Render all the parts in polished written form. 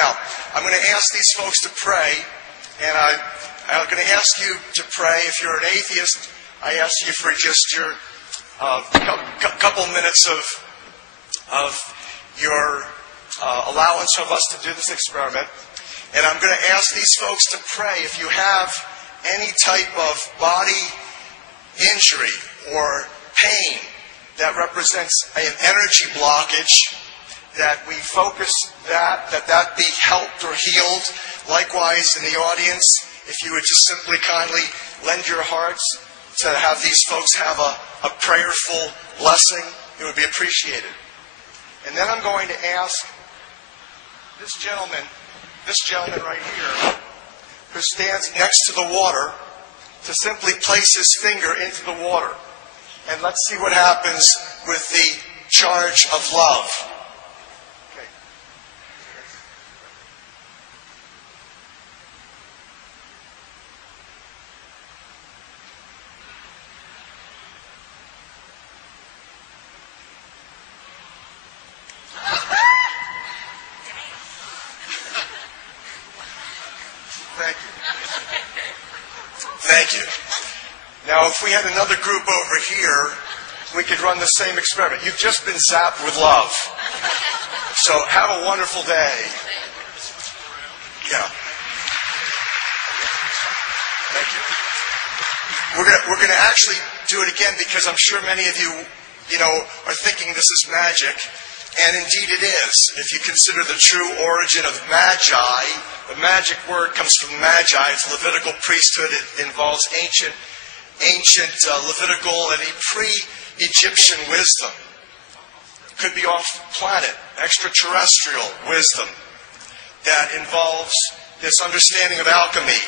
Now, I'm going to ask these folks to pray, and I'm going to ask you to pray. If you're an atheist, I ask you for just your couple minutes of your allowance of us to do this experiment. And I'm going to ask these folks to pray. If you have any type of body injury or pain that represents an energy blockage, that we focus that be helped or healed. Likewise, in the audience, if you would just simply kindly lend your hearts to have these folks have a prayerful blessing, it would be appreciated. And then I'm going to ask this gentleman right here, who stands next to the water, to simply place his finger into the water. And let's see what happens with the charge of love. Okay. Thank you. Thank you. Now, if we had another group over here, we could run the same experiment. You've just been zapped with love. So have a wonderful day. Yeah. Thank you. We're going to actually do it again because I'm sure many of you, are thinking this is magic. And indeed it is. If you consider the true origin of magi, the magic word comes from magi. It's Levitical priesthood. It involves ancient Levitical and pre-Egyptian wisdom. It could be off-planet, extraterrestrial wisdom that involves this understanding of alchemy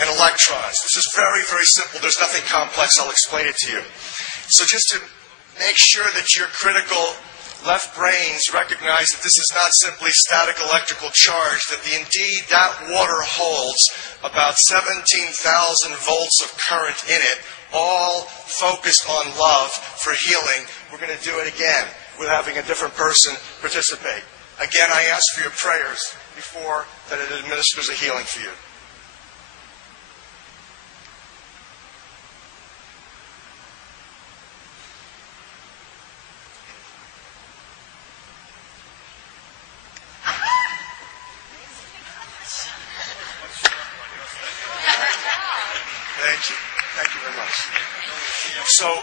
and electrons. This is very, very simple. There's nothing complex. I'll explain it to you. So just to make sure that your critical left brains recognize that this is not simply static electrical charge, that indeed that water holds about 17,000 volts of current in it, all focused on love for healing. We're going to do it again with having a different person participate. Again, I ask for your prayers before that it administers a healing for you. Thank you very much. So,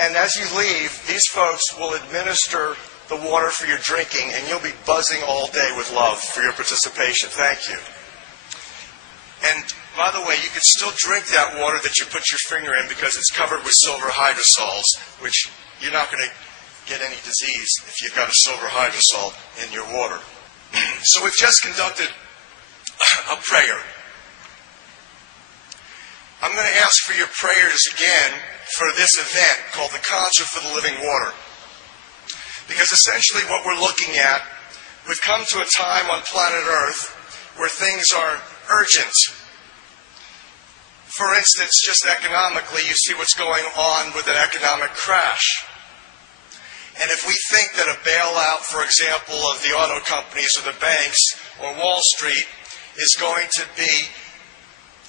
and as you leave, these folks will administer the water for your drinking, and you'll be buzzing all day with love for your participation. Thank you. And by the way, you can still drink that water that you put your finger in because it's covered with silver hydrosols, which you're not going to get any disease if you've got a silver hydrosol in your water. So we've just conducted a prayer. I'm going to ask for your prayers again for this event called the Concert for the Living Water. Because essentially what we're looking at, we've come to a time on planet Earth where things are urgent. For instance, just economically, you see what's going on with an economic crash. And if we think that a bailout, for example, of the auto companies or the banks or Wall Street is going to be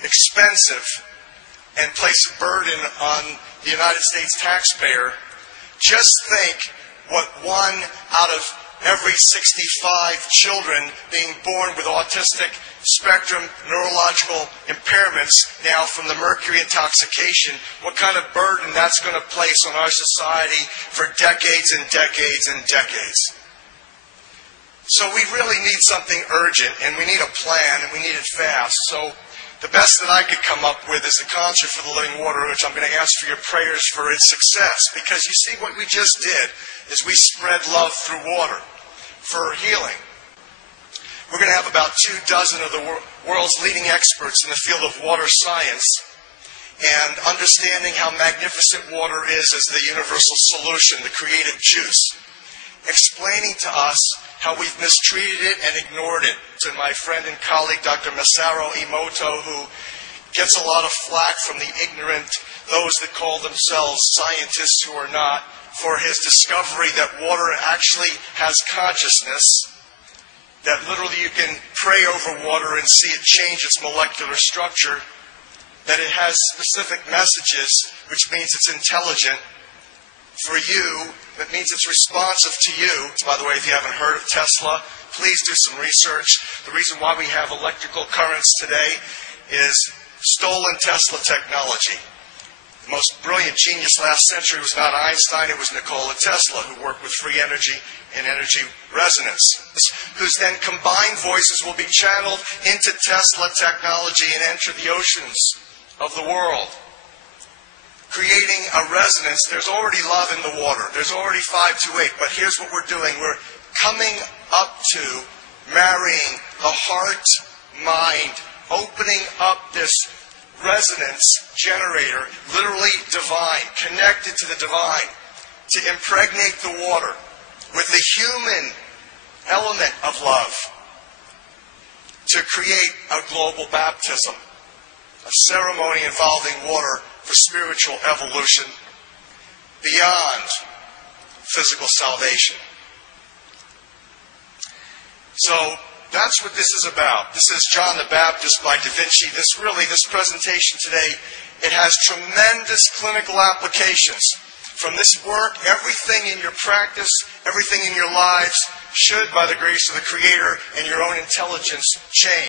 expensive and place a burden on the United States taxpayer, just think what 1 out of every 65 children being born with autistic spectrum neurological impairments now from the mercury intoxication, what kind of burden that's going to place on our society for decades and decades and decades. So we really need something urgent, and we need a plan, and we need it fast. So the best that I could come up with is the Concert for the Living Water, which I'm going to ask for your prayers for its success. Because you see, what we just did is we spread love through water for healing. We're going to have about 24 of the world's leading experts in the field of water science and understanding how magnificent water is as the universal solution, the creative juice, explaining to us how we've mistreated it and ignored it. To my friend and colleague, Dr. Masaru Emoto, who gets a lot of flack from the ignorant, those that call themselves scientists who are not, for his discovery that water actually has consciousness. that literally you can pray over water and see it change its molecular structure, that it has specific messages, which means it's intelligent. For you, that means it's responsive to you. By the way, if you haven't heard of Tesla, please do some research. The reason why we have electrical currents today is stolen Tesla technology. The most brilliant genius last century was not Einstein, it was Nikola Tesla, who worked with free energy and energy resonance, whose then combined voices will be channeled into Tesla technology and enter the oceans of the world, creating a resonance. There's already love in the water. There's already 528. But here's what we're doing. We're coming up to marrying the heart, mind, opening up this resonance generator, literally divine, connected to the divine, to impregnate the water with the human element of love, to create a global baptism, a ceremony involving water for spiritual evolution beyond physical salvation. So that's what this is about. This is John the Baptist by Da Vinci. This presentation today, it has tremendous clinical applications. From this work, everything in your practice, everything in your lives should, by the grace of the Creator and your own intelligence, change.